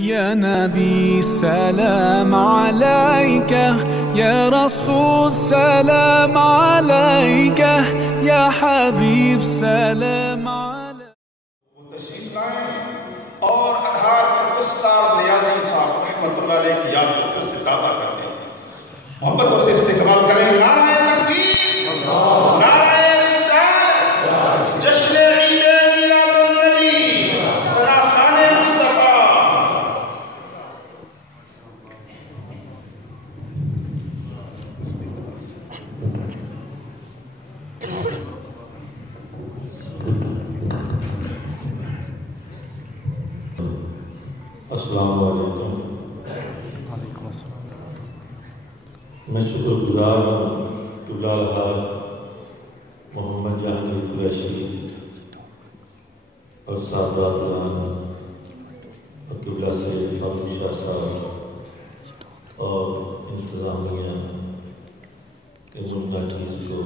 يا نبي سلام عليك، يا رسول سلام عليك، يا حبيب سلام عليك. تشریف لائیں اور الحاج استاد نیازی صاحب رحمۃ اللہ علیہ کی یاد کو اس سے تازہ کر دیں، محبتوں سے استقبال کریں. نعرہ تکبیر، نعرہ رسالت، جشن عید میلاد النبی، فراخان مصطفیٰ. السلام علیکم. میں شکر گزار ہوں قبلہ الحاج محمد جہانگیر قریشی اور سادات رحمان اور قبلہ سید فاضل شاہ صاحب اور انتظامیہ کے زمرہ چیز کو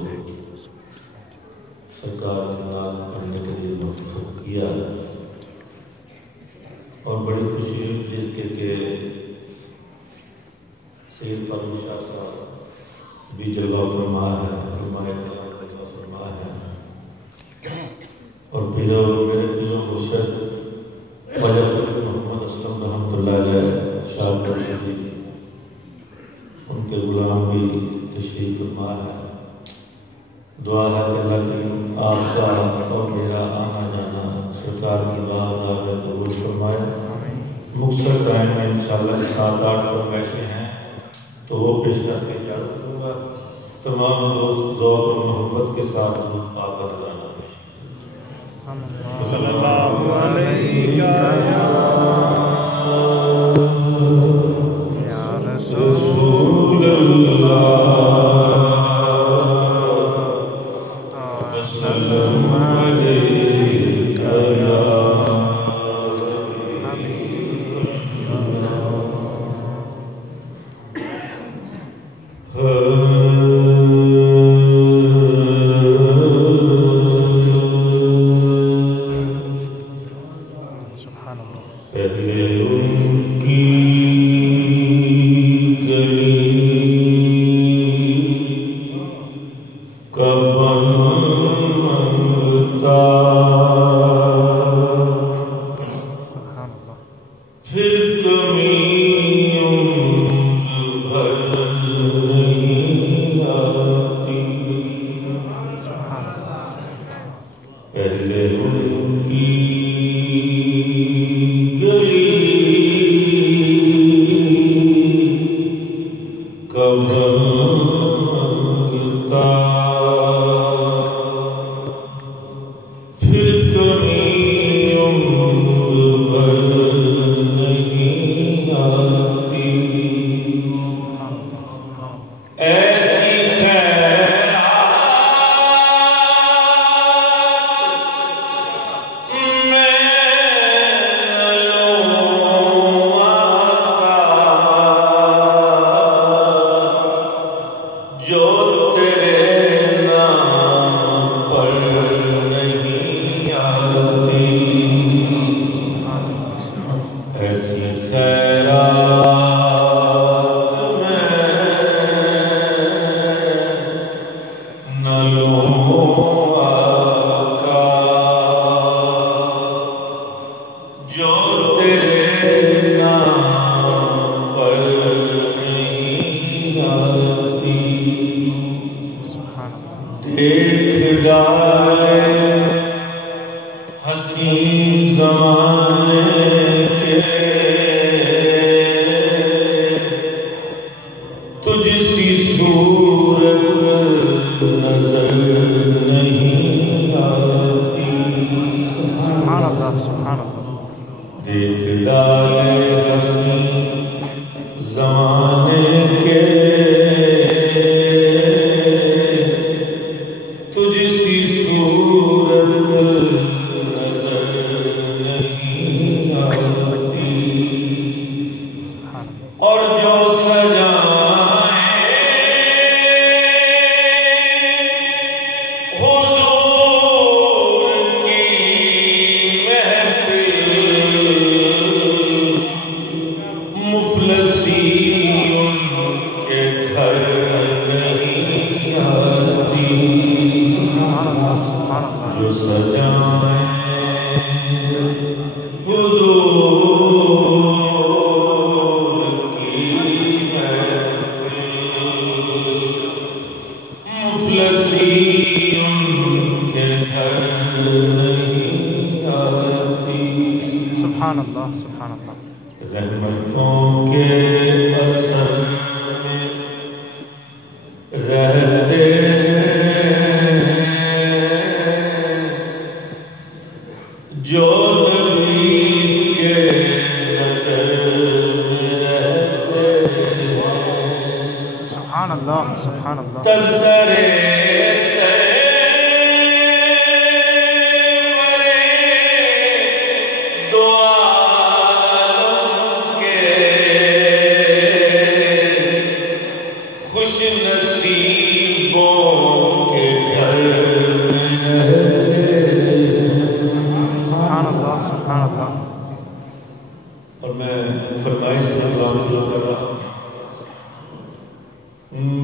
سرکار کے نام پڑھنے کے لیے متفق کیا اور بڑی خوشی ہوئی کہ سید فاضل شاہ صاحب بھی جلوہ فرما ہے، جلوہ فرما ہے. اور میرے پیرو مرشد خواجہ صوفی محمد اسلم رحمۃ اللہ علیہ شاہ مرشد، ان کے غلام بھی تشریف فرما ہے. دعا ہے کہ اللہ کی آپ کا اور میرا آنا جانا سرکار کی بارگاہ میں قبول فرمائے. مختصر ٹائم میں انشاءاللہ 7-8 فرمائشیں ہیں تو وہ پیش کر کے اجازت دوں گا. تمام دوست ذوق اور محبت کے ساتھ آپ کا نظرانہ پیش صلی اللہ علیہ یا رسول اللہ وسلم علیک یا سبحان اللہ سبحان اللہ. رحمتوں کے اثر میں رہتے جو نبی کے نظر میں رہتے سبحان اللہ سبحان اللہ. تذکرے اور میں فرمائش سے دعا کر رہا ہوں.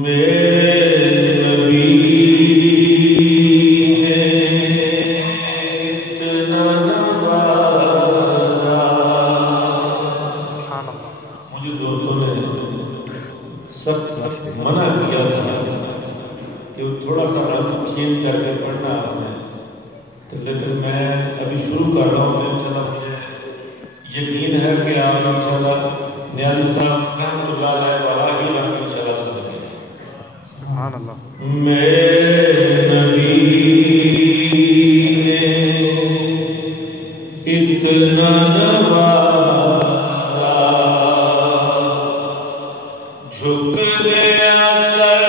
میرے نبی نے اتنا نوازا. مجھے دوستوں نے سخت منع کیا تھا کہ وہ تھوڑا سا رقم چینج کر کے پڑھنا ہے، لیکن میں ابھی شروع کر رہا ہوں. انشاءاللہ مجھے یقین ہے کہ آپ انشاءاللہ نیازی صاحب رحمۃ اللہ علیہ وآلہ ہی انشاءاللہ سنیں گے. سبحان اللہ. میرے نبی نے اتنا نوازا جھک گیا سر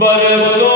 برسا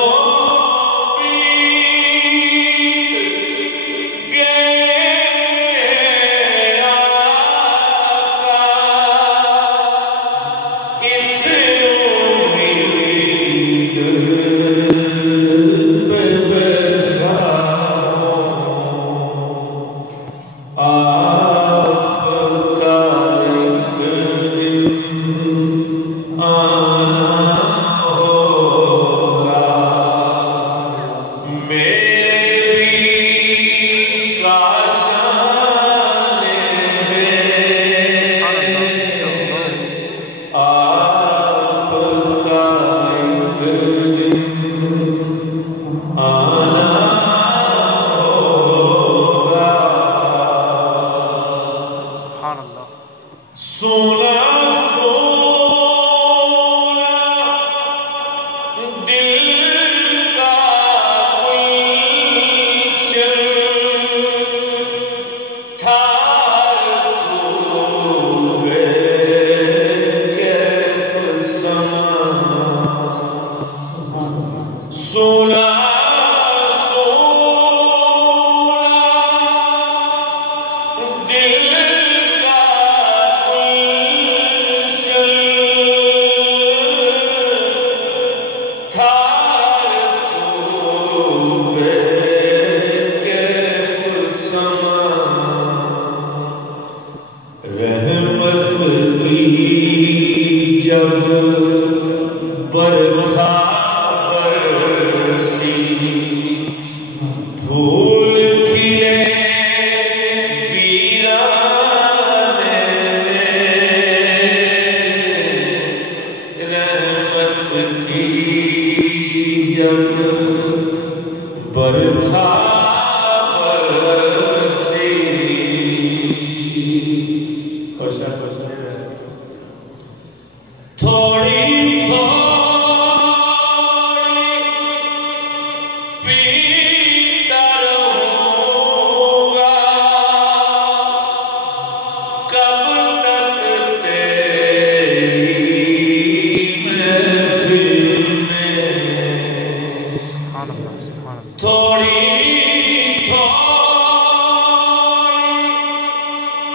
سبحان اللہ سبحان اللہ تھوڑی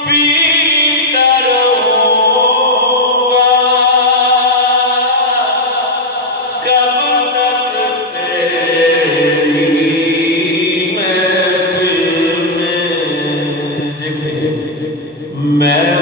پیتا رہوں گا کب تک تیری محفل میں دیکھیں میں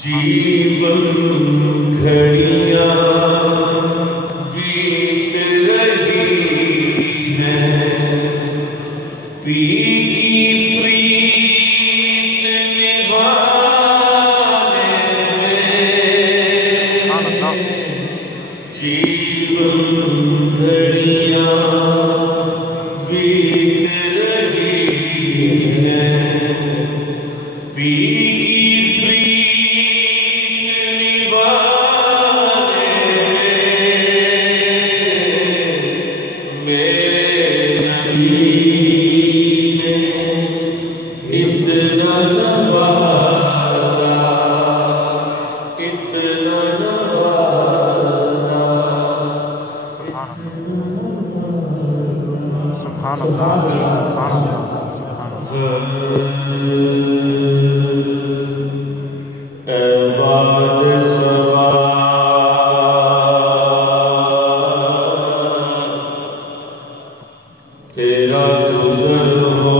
جیون گھڑیاں بیت رہی ہیں پی کی پریت نبھانے میں جیون گھڑیاں بیت رہی ہیں پی سبحان اللہ سبحان اللہ سبحان تیرا گزر ہو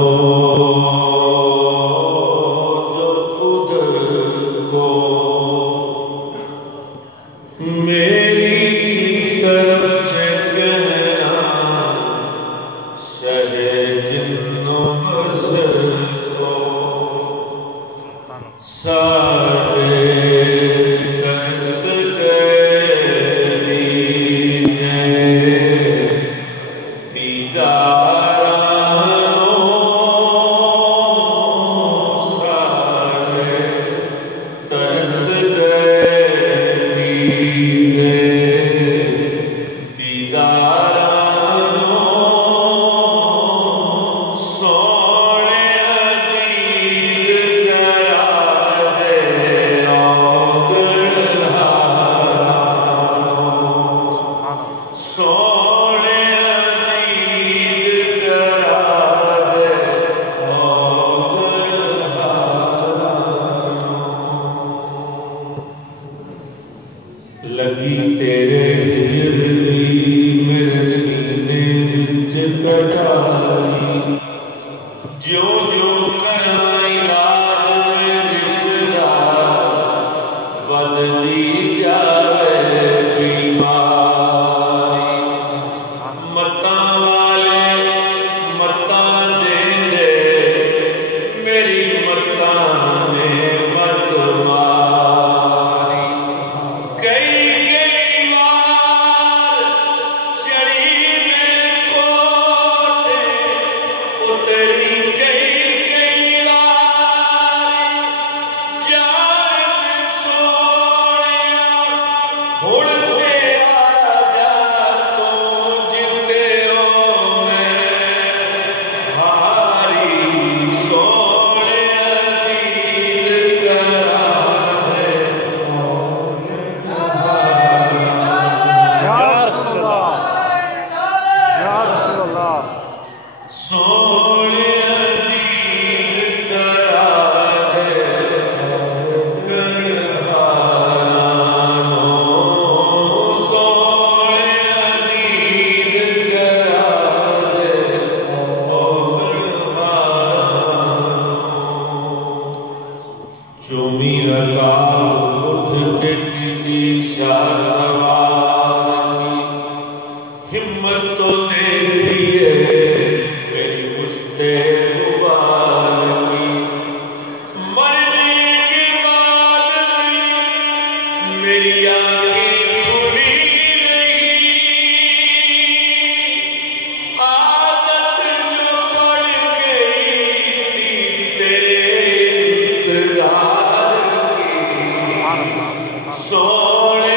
جو ادھر کو میری طرف سے کہنا سہے جنوں بسر کو سارے ترس تیری ہے دیدار سونے ہمت تو دیکھیے میری پشتے غبار کی، مرنے کے بعد بھی میری آنکھیں کھلی نہیں، عادت جو پڑ گئی تھی تیرے انتظار کی، سونے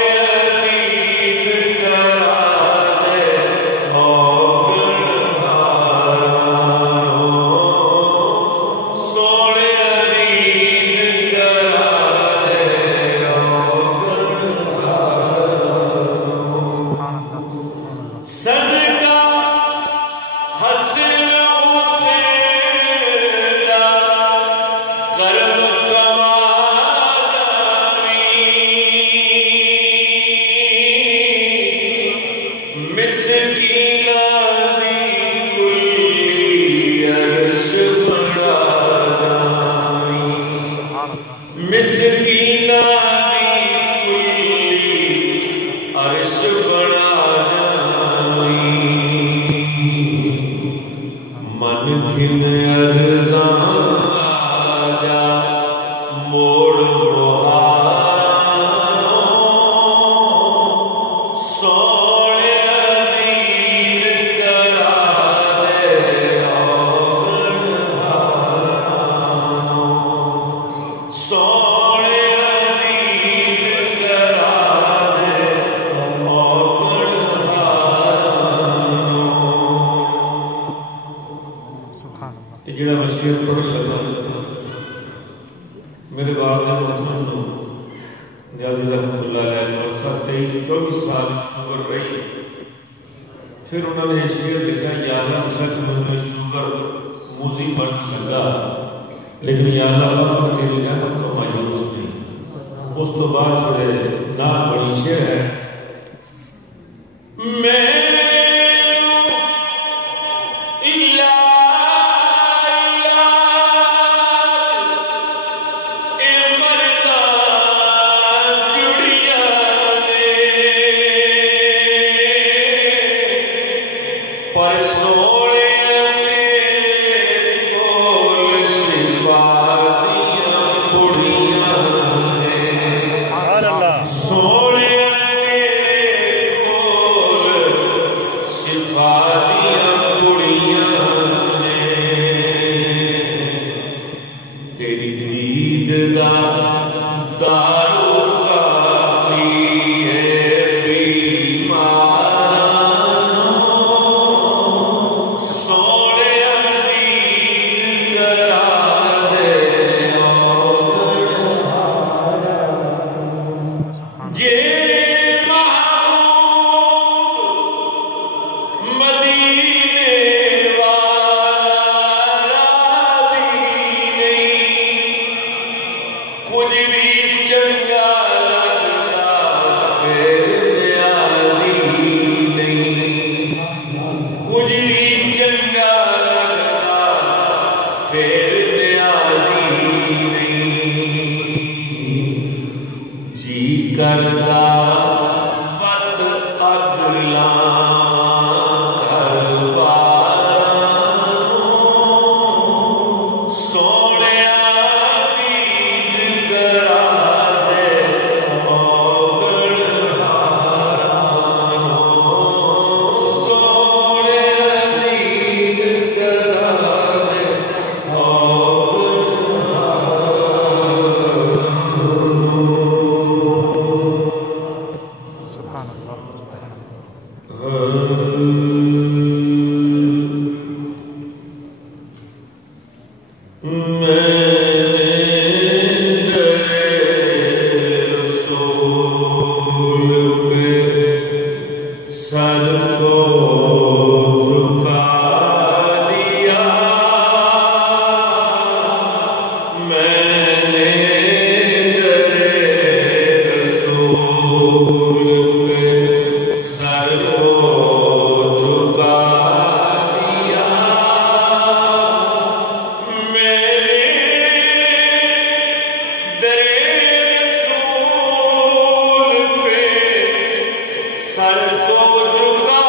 میرے والد محترم نیازی رحمت اللہ علیہ مدرسہ 23-24 سال شوگر رہی، پھر انہوں نے شعر لکھا یا اللہ سچ مجھے شوگر موزی پڑھنے لگا، لیکن یا اللہ تیری رحمت کو مایوس نہیں۔ اس تو بعد پھر نام بڑی شعر ہے، میں سر کو جھکا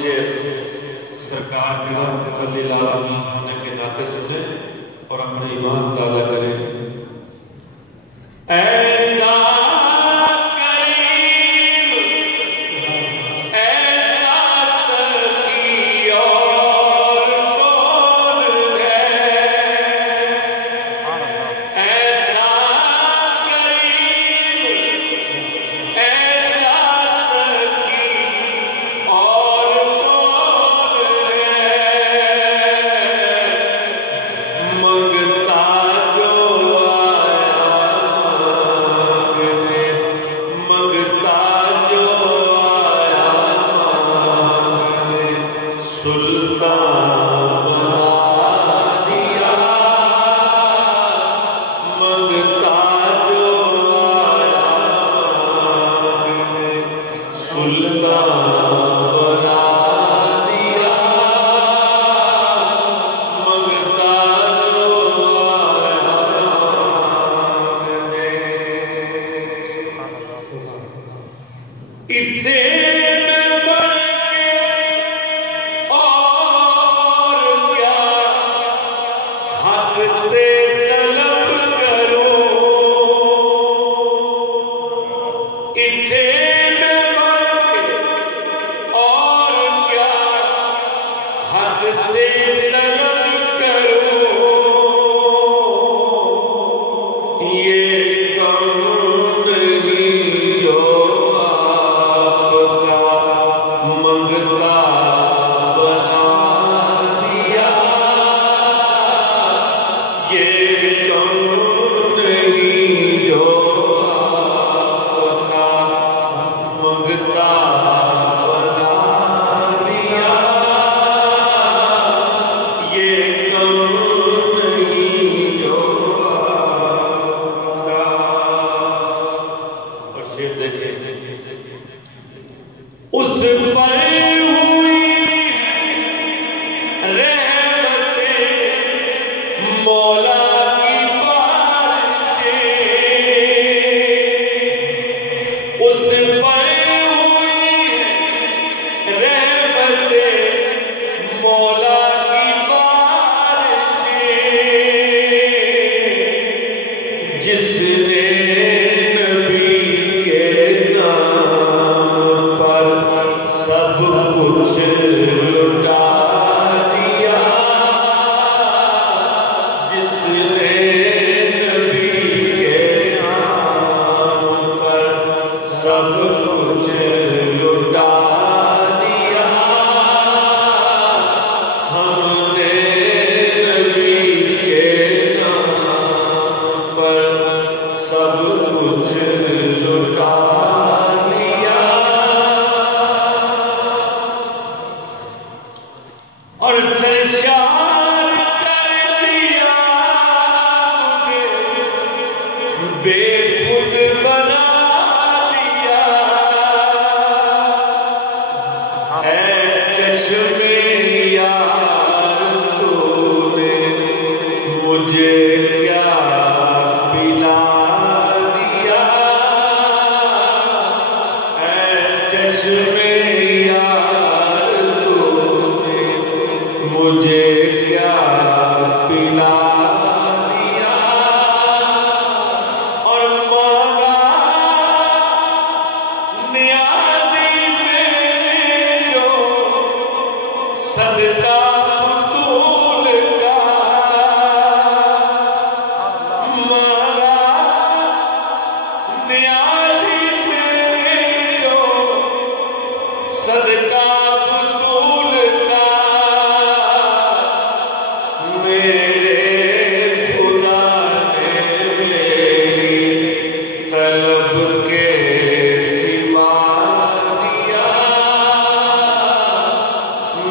شعر سرکار کے رحمت العالمین ہونے کے ناطے سنیں اور اپنے ایمان تازہ کریں. ایسا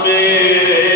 میرے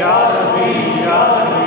یا ربی یا ربی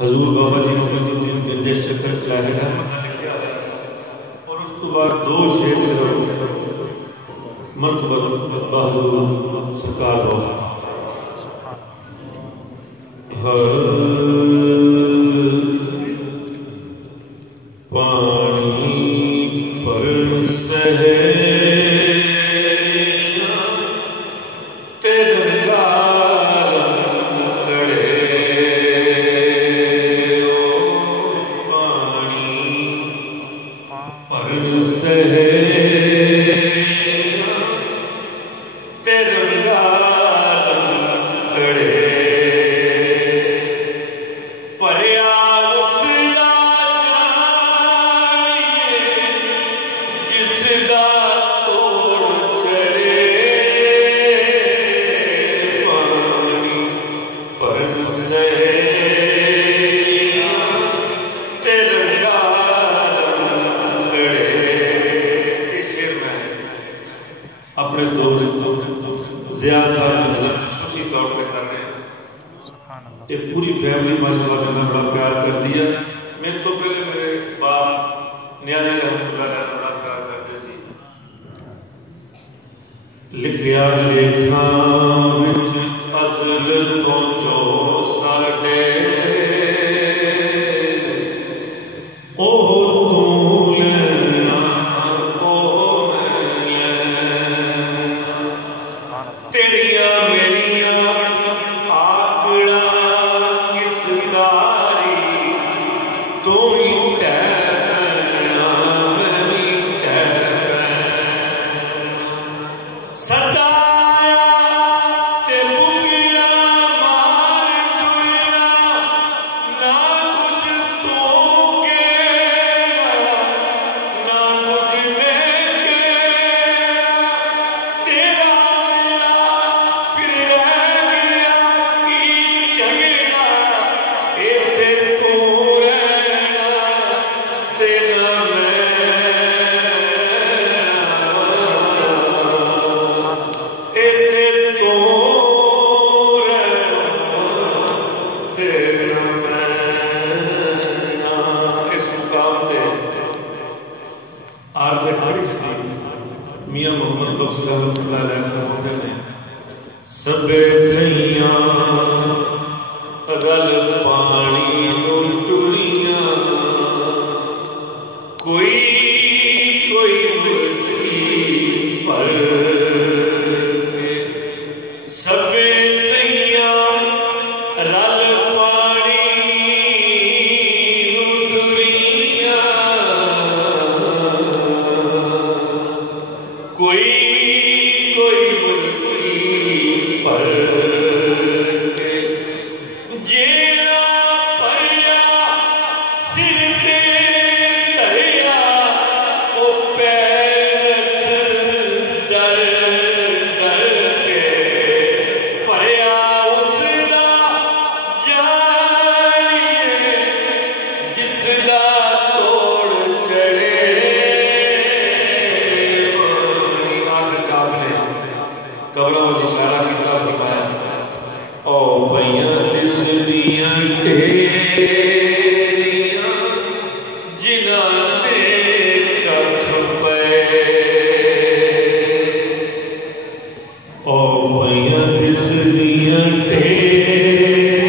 حضور بابا جی محمد الدین گنجش شکر ظاہر احمد نے لکھا ہے اور اس تو بعد 2 شعر صرف مرتبہ بہادر سرکار ہو پانی پر سہے پوری فیملی ماشاءاللہ نے بڑا پیار کر دیا. میں تو پہلے میرے باپ نیازی رحمت اللہ علیہ بڑا پیار کرتے تھے. لکھیا لیکھا وچ ازل تو جو ساڈے او تو لینا او میں لینا تیریاں میریاں آکڑا کس داری تو ہی ٹہرنا میں بھی ٹہرنا ستایا تے بکیا مار ڈرنا نہ کچھ تو کہنا نہ کچھ میں کہنا تیرا میرا پھر رہ گیا کی جگنا ایتھے تو رہنا تیرا میں ایتھے تو رہنا تیرا میں. اس مقام پہ عارف عارف میاں محمد بخش رحمۃ اللہ علیہ فرماتے ہیں سبے سیاں رل پانی نو ٹریاں کوئی کوئی مرسی پر کے سبے سیاں رل پانی نو ٹریاں کوئی کوئی مرسی پر کے جینا پیا سر تے دریا او پیر ڈر ڈر کے پریا اس دا جانیے جس دا توڑ چڑھے. آخر چاپ نے قبروں میں اشارہ کیتا فرمایا او پئیاں دس دیاں ٹیریاں جنہاں تے ککھ پئے او پئیاں دس دیاں ٹیریاں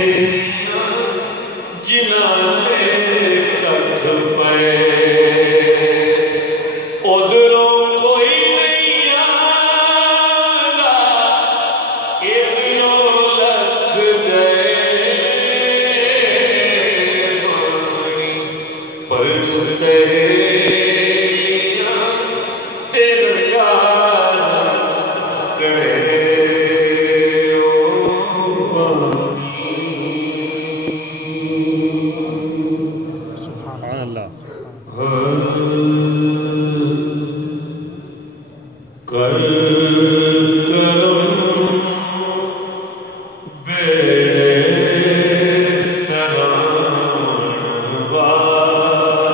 جنہاں تے ککھ پئے ادھروں کوئی نہیں آندا ادھروں لکھ گئے پانی پر سہیاں تیرا یار کڑے او پانی. سبحان اللہ. کر کرم بیڑے تران والیا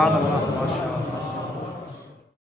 سبحان اللہ